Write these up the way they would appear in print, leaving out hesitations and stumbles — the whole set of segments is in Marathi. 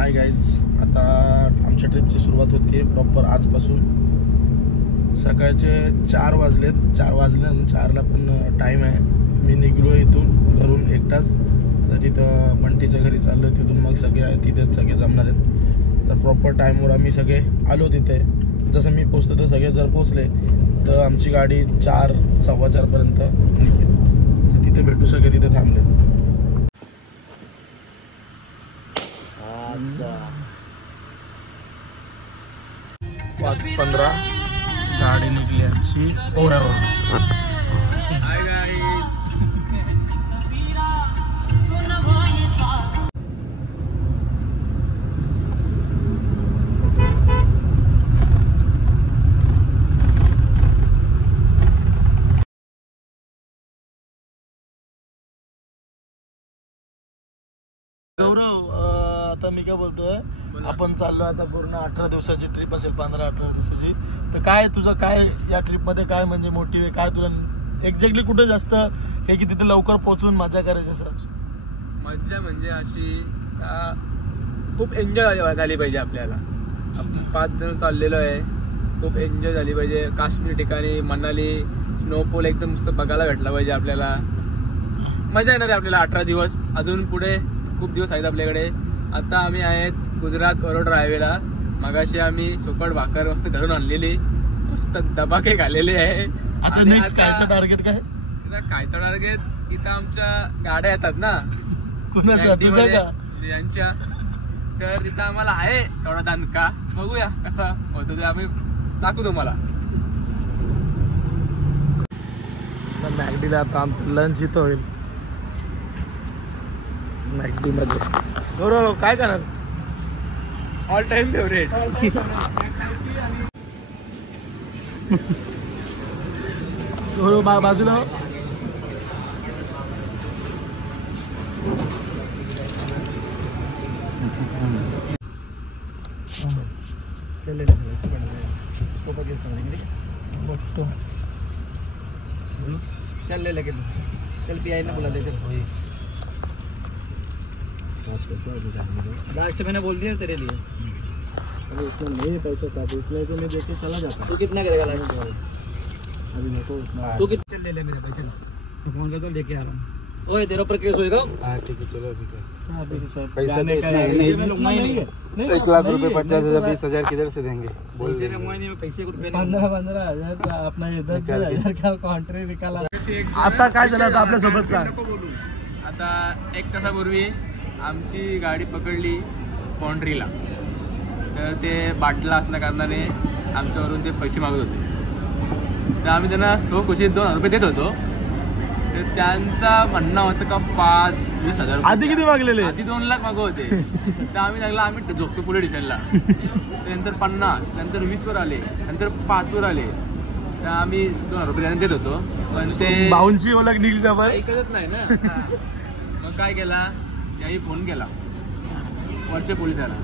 हाय गाईज, आता आमच्या ट्रिपची सुरुवात होती प्रॉपर आजपासून। सकाळचे 4 वाजलेत, 4 वाजले, 4ला पण टाईम आहे। मी निघलो इथून घरून एकटाच, तर तिथं बंटीच्या घरी चाललो, तिथून मग सगळे तिथेच सगळे जमणार आहेत। तर प्रॉपर टाईमवर आम्ही सगळे आलो तिथे। जसं मी पोचतो तर सगळे जर पोचले तर आमची गाडी 4, 4:15 पर्यंत निघेल, तर तिथे भेटू सगळे तिथे थांबले। 5:15 गाडी निघली आमची ओढ्यावर। हाय गाईज, गौरव, आता मी काय बोलतोय, आपण चाललो आता पूर्ण 18 दिवसाची ट्रिप असेल, 15-18 दिवसाची। तर काय तुझं काय या ट्रिप मध्ये काय म्हणजे मोटिव्ह आहे, काय तुला एक्झॅक्टली कुठे जास्त हे की तिथे लवकर पोहोचून मजा करायची? सर मज्जा म्हणजे अशी का खूप एन्जॉय झाली पाहिजे आपल्याला। आपण 5 जण चाललेलो आहे, खूप एन्जॉय झाली पाहिजे। काश्मीर ठिकाणी, मनाली, स्नोफॉल एकदम मस्त बघायला भेटला पाहिजे आपल्याला। मजा येणार आहे आपल्याला 18 दिवस, अजून पुढे खूप दिवस आहेत आपल्याकडे। आता आम्ही आहेत गुजरात वडोदरा हायवेला। मगाशी आम्ही सुकट भाकर मस्त घरून आणलेली, मस्त दबाके खाल्लेले आहे। आता नेक्स्ट कायचं टार्गेट काय? कायचं टार्गेट, इथं आमच्या गाड्या येतात ना यांच्या, तर तिथं आम्हाला आहे थोडा दणका, बघूया कसा होतो ते, आम्ही दाखवू तुम्हाला। मॅगडीला आता आमचं लंच इथं होईल, मॅगडी मध्ये। गौरव काय करणार? All time favourite. गौरव बाजूला चल ले लेके चल पीआई ने बुला ले। लास्ट मैंने बोल दिया तेरे लिए, अभी इसमें नहीं पैसा साहब, इसलिए तो मैं देके चला जाता। तू कितना करेगा लास्ट? अभी मेरे को तू कितना? चल ले ले मेरे भाई, चल मैं फोन करता हूँ, लेके आ रहा हूँ। ओए तेरे ऊपर केस होएगा। हाँ ठीक है, चलो ठीक है। पैसा तो इतना नहीं, 1 लाख रुपए 50,000 20,000 किधर से देंगे? बोल पैसे में पैसे को 15,000 अपना 10,000 का कॉन्ट्रॅक्ट निकाला। आता काय झालं आता आपल्या सोबत सांग। आता 1 तासापूर्वी आमची गाडी पकडली पॉन्ड्रीला, तर ते बाटला असल्या कारणाने आमच्यावरून ते पैसे मागत होते। तर आम्ही त्यांना सो खुशीत 2,000 रुपये देत होतो। तर त्यांचा म्हणणं होतं का 5-20,000 आधी किती मागलेले? आधी 2 लाख मागव होते। तर आम्ही लागला, आम्ही झोपतो पोलीस स्टेशनला। नंतर 50, नंतर 20 वर आले, नंतर 5 वर आले। तर आम्ही 2,000 रुपये त्यांना देत होतो, पण ते भाऊंची ओळख निघली का बरं? ऐकतच नाही ना। मग काय केला, त्याही फोन केला वरच्या पोलिसाला,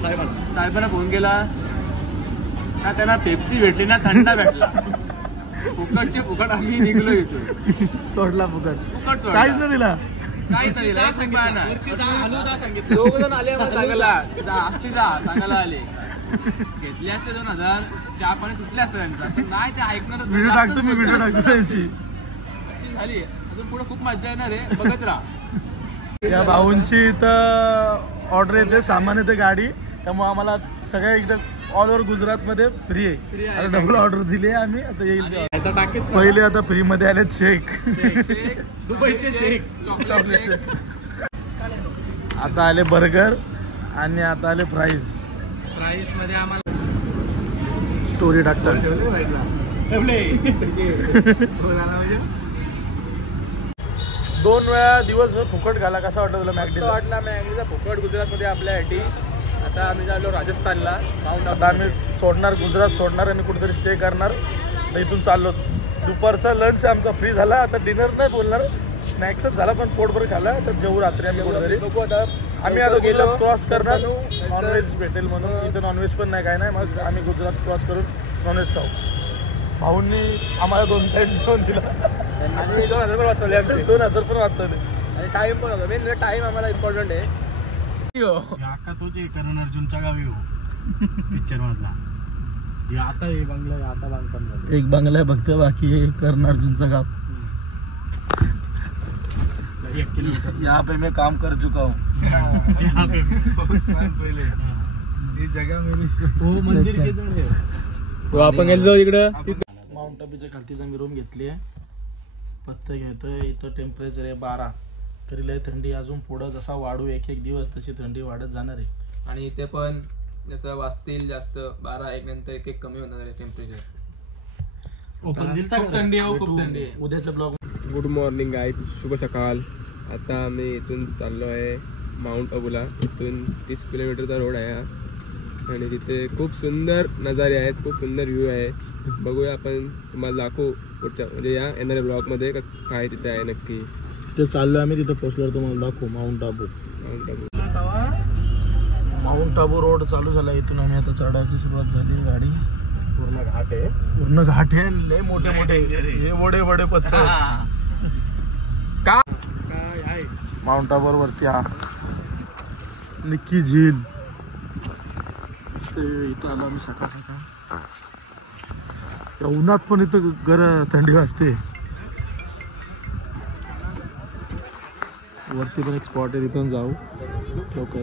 साहेबांना फोन केला ना, त्यांना पेप्सी भेटली ना थंडा भेटला, फुकटचे फुकट आम्ही निघलो इथून। सोडला फुकट सोडला, काहीच नाही दिला, काहीच नाही दिला। सांगितलं 2 जण आले सांगायला, असती जा सांगायला आले, घेतले असते 2,000, चहा पाणी सुटले असते त्यांचा, पण नाही ते ऐकणारच। व्हिडिओ टाकतो मी, व्हिडिओ टाकतो त्यांची झाली। अजून पुढे खूप मजा येणार आहे, बघत राहा। या भाऊंची इथं ऑर्डर येते, सामान येते गाडी, त्यामुळे आम्हाला सगळ्या एकदम ऑल ओव्हर गुजरात मध्ये फ्री आहे। आता डबल ऑर्डर दिली आहे आम्ही, आता येईल पहिले। आता फ्री मध्ये आले शेक, दुबईचे शेक, चॉकलेट शेक। आता आले बर्गर आणि आता आले फ्राईज मध्ये आम्हाला स्टोरी टाकतात। 2 वेळा दिवसभर फुकट घाला, कसा वाटत तुला मॅगडीचा? वाटला मॅगडीचा फुकट गुजरातमध्ये आपल्यासाठी। आता आम्ही झालो राजस्थानला, आता आम्ही सोडणार, गुजरात सोडणार आणि कुठेतरी स्टे करणार, तर इथून चाललो। दुपारचा लंच आमचा फ्री झाला, आता डिनर नाही बोलणार, स्नॅक्सच झाला, पण पोटभर खाला। तर जेवू रात्री आम्ही कुठेतरी, बघू आता। आम्ही आता गेलो क्रॉस करणार, नॉनव्हेज भेटेल म्हणून। इथं नॉनव्हेज पण नाही, काय नाही, मग आम्ही गुजरात क्रॉस करून नॉनव्हेज खाऊ। भाऊंनी आम्हाला 2 टाइम जेवण दिलं आणि 2000 पण वाचवले, 2000 पण वाचवले आणि टाइम पण होता। मेन टाइम आम्हाला इम्पॉर्टंट आहे। आता तोच करण अर्जुनचा गावी हो पिक्चर मधला आता हे बंगला आता बांधकाम झालं. एक बंगला आहे फक्त, बाकी हे कर्ण अर्जुनचं गाव. 1 किलोमीटर यहाँ पे मैं काम कर चुका हूँ. यहाँ पे पहिले ही जगह मेरी. हो मंदिर किधर है? तो आपण गेलो जाऊ तिकडं. माउंट आबूच्या खालतीच आम्ही रूम घेतली आहे. पत्ते घेतोय. इथं टेम्परेचर आहे 12. तरी लय थंडी अजून पुढं जसा वाढू एक दिवस तशी थंडी वाढत जाणार आहे. आणि इथे पण जसं वाजतील जास्त 12-1 नंतर एक कमी होणार आहे टेम्परेचर. ओपन दिलता खूप थंडी आहे, खूप थंडी आहे. उद्याच्या ब्लॉग. गुड मॉर्निंग गाईज, शुभ सकाळ. आता आम्ही इथून चाललो आहे माउंट आबूला. इथून 30 किलोमीटरचा रोड आहे हा. आणि तिथे खूप सुंदर नजारे आहेत, खूप सुंदर व्ह्यू आहे. बघूया आपण, तुम्हाला दाखवू पुढच्या म्हणजे या येणाऱ्या ब्लॉगमध्ये काय तिथे आहे नक्की. तिथे चाललो आम्ही. तिथं पोहोचल्यावर तुम्हाला दाखवू mount Abu. Mount Abu road चालू झाला. इथून आम्ही आता चढायची सुरुवात झाली. गाडी पूर्ण घाट आहे. पूर्ण घाट आहे. लय मोठे मोठे हे बडे बडे पत्थर. काय आहे माउंट आबू वरती हा निक्की झील. इथं आलो आम्ही सकाळ सकाळ. या उन्हात पण इथं थंडी वाजते. वरती पण एक स्पॉट आहे, तिथून जाऊ लवकर.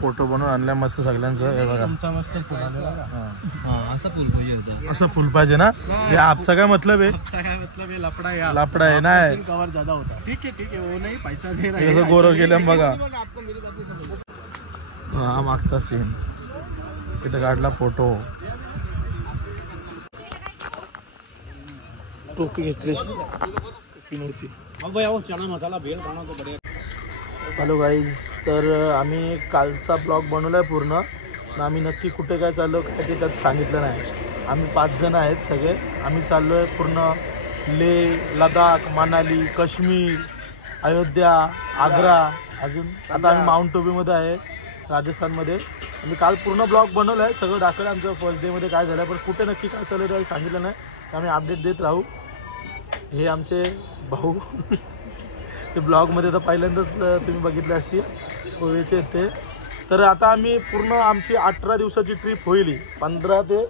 फोटो बनवून आणल्या मस्त सगळ्यांचं. हे बघा तुमचा मस्त फुल आलेला का? असा फुल पाहिजे होता. असं फुल पाहिजे ना. हे आपचा काय मतलब आहे? काय मतलब हे लफड़ा आहे. लापडा आहे नाही. कवर ज्यादा होता. ठीक है वो नहीं पैसा दे रहा है. कसं गोरं केलं बघा. हा मागचा सीन. इथं काढला फोटो. टोपी घेतली. टोपी नव्हती. मग भाई आओ चना मसाला भेल खाना तो बढ़िया. हॅलो गाईज, तर आम्ही कालचा ब्लॉग बनवला आहे पूर्ण. आम्ही नक्की कुठे काय चाललो काय ते त्यात सांगितलं नाही. आम्ही 5 जण आहेत सगळे. आम्ही चाललो आहे पूर्ण लेह, लडाख, मनाली, काश्मीर, अयोध्या, आग्रा. अजून आता आम्ही माउंट आबूमध्ये आहे राजस्थानमध्ये. आम्ही काल पूर्ण ब्लॉग बनवलं आहे, सगळं दाखवलं आमचं फर्स्ट डेमध्ये काय झालं. पण कुठे नक्की काय चालू आहे सांगितलं नाही. आम्ही अपडेट देत राहू. हे आमचे भाऊ ते ब्लॉगमध्ये तर पहिल्यांदाच तुम्ही बघितले असतील, गोव्याचे आहेत ते. तर आता आम्ही पूर्ण आमची 18 दिवसाची ट्रिप होईल. 15 ते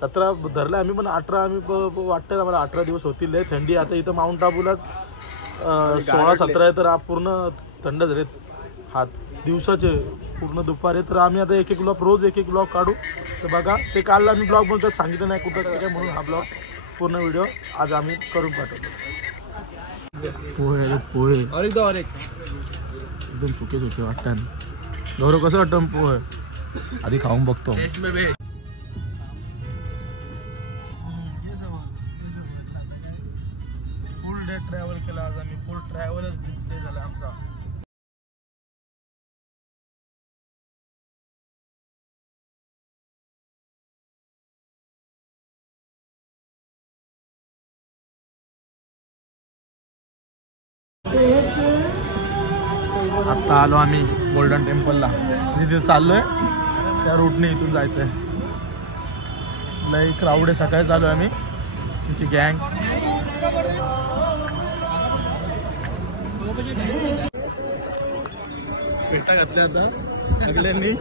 17 धरलं आम्ही, पण 18 आम्ही वाटतं आम्हाला 18 दिवस होतील. लय थंडी. आता इथं माउंट आबूलाच 16-17 आहे. तर पूर्ण थंड झालेत हात दिवसाचे, पूर्ण दुपारी. तर आम्ही आता एक ब्लॉग रोज एक ब्लॉग काढू. तर बघा, ते काल आम्ही ब्लॉग बनवतात सांगितलं नाही कुठं काय म्हणून हा ब्लॉग पूर्ण व्हिडिओ आज आम्ही करून पाठवतो. पोहे पोहे और एक एकदम सुके सुके वाटतात. गौरव कसं वाटतं पोहे? आधी खाऊन बघतो. फुल डे ट्रॅव्हल केला आज आम्ही. फुल ट्रॅव्हलच डे झाला आमचा. आता आलो आम्ही गोल्डन टेम्पलला. जिथे चाललोय त्या रूटने इथून जायचं आहे. लई क्राऊड आहे. सकाळी चालू आहे आम्ही, आमची गँग. पेटा घातल्या आता सगळ्यांनी.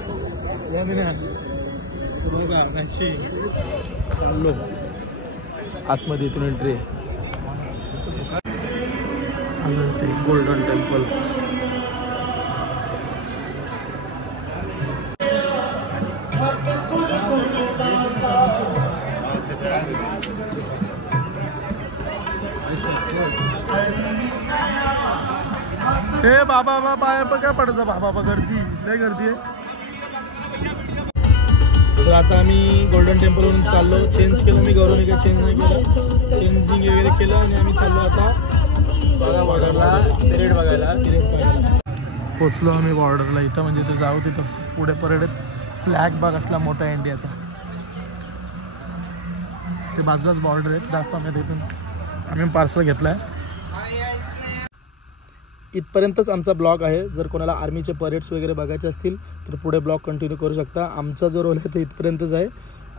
बघा मॅची चाललो आतमध्ये. इथून एंट्री आलं ते गोल्डन टेम्पल. हे बाबा पाय काय पडायचं बाबा. गर्दी लय गर्दी आहे. तर आता आम्ही गोल्डन टेम्पलवरून चाललो. चेंज केलं मी, गौरवने काही चेंज नाही केलं. चेंजिंग वगैरे केलं आणि आम्ही चाललो आता बॉर्डरला परेड बघायला. पोचलो आम्ही बॉर्डरला. इथं म्हणजे ते जाऊ तिथं पुढे परेडत फ्लॅग बघ असला मोठा इंडियाचा. ते बाजूलाच बॉर्डर आहे, दाखवा मी तिथून. आम्ही पार्सल घेतलाय. इथपर्यंतच आमचा ब्लॉग आहे. जर कोणाला आर्मीचे परेड्स वगैरे बघायचे असतील तर पुढे ब्लॉग कंटिन्यू करू शकता. आमचा जो रोल आहे तो इथपर्यंतच आहे.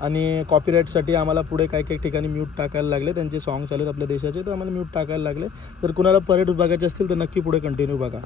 आणि कॉपीराईटसाठी आम्हाला पुढे काही ठिकाणी म्यूट टाकायला लागले. त्यांचे सॉंग्स आलेत आपल्या देशाचे, तर आम्हाला म्यूट टाकायला लागले. जर कुणाला परेड बघायचे असतील तर नक्की पुढे कंटिन्यू बघा.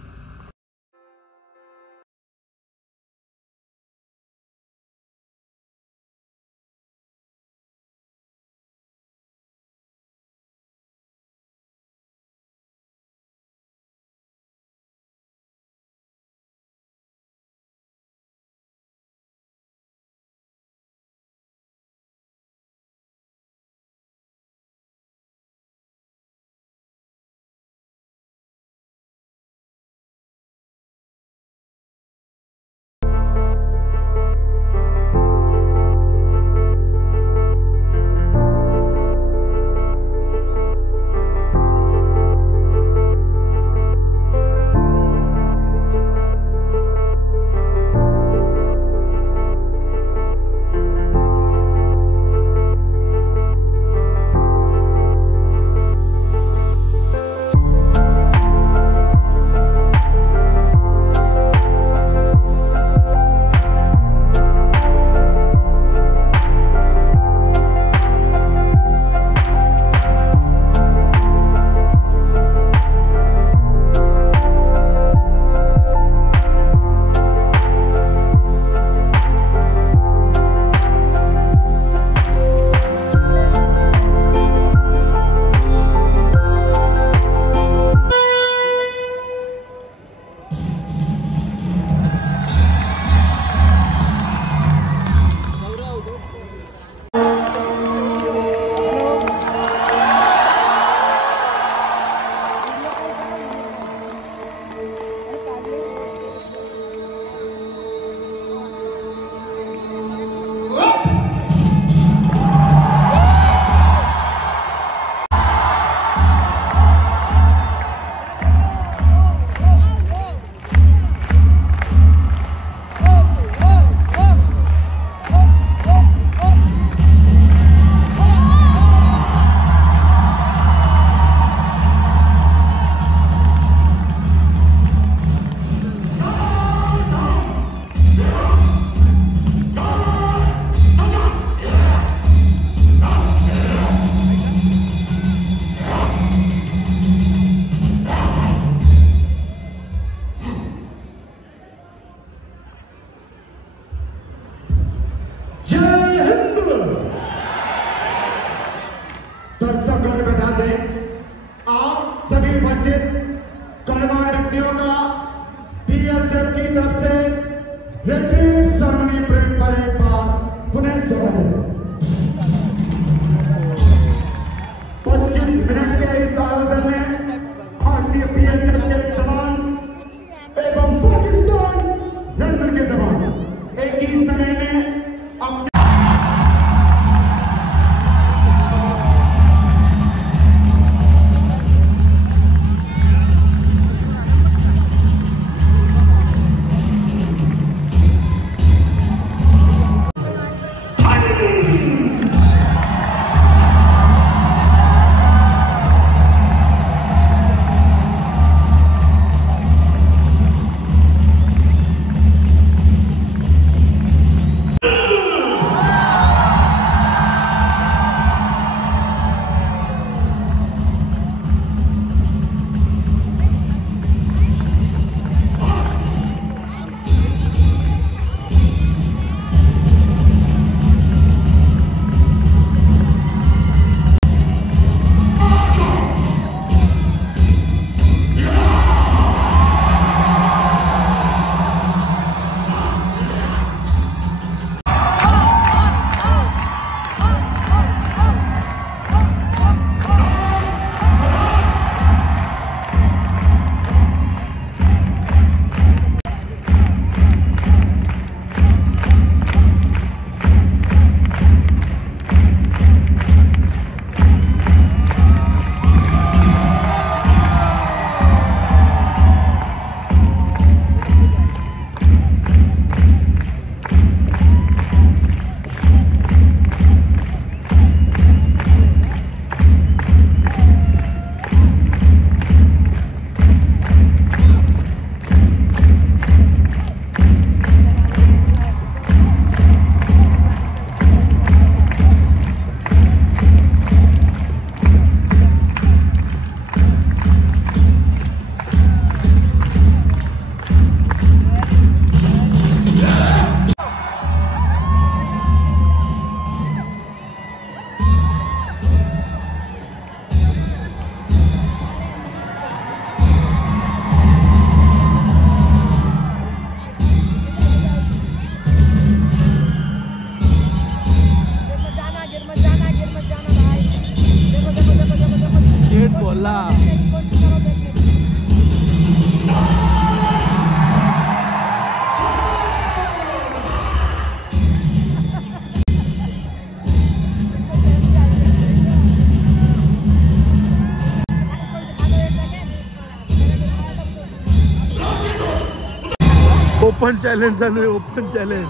ओपन चॅलेंज चालू आहे. Open challenge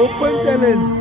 open challenge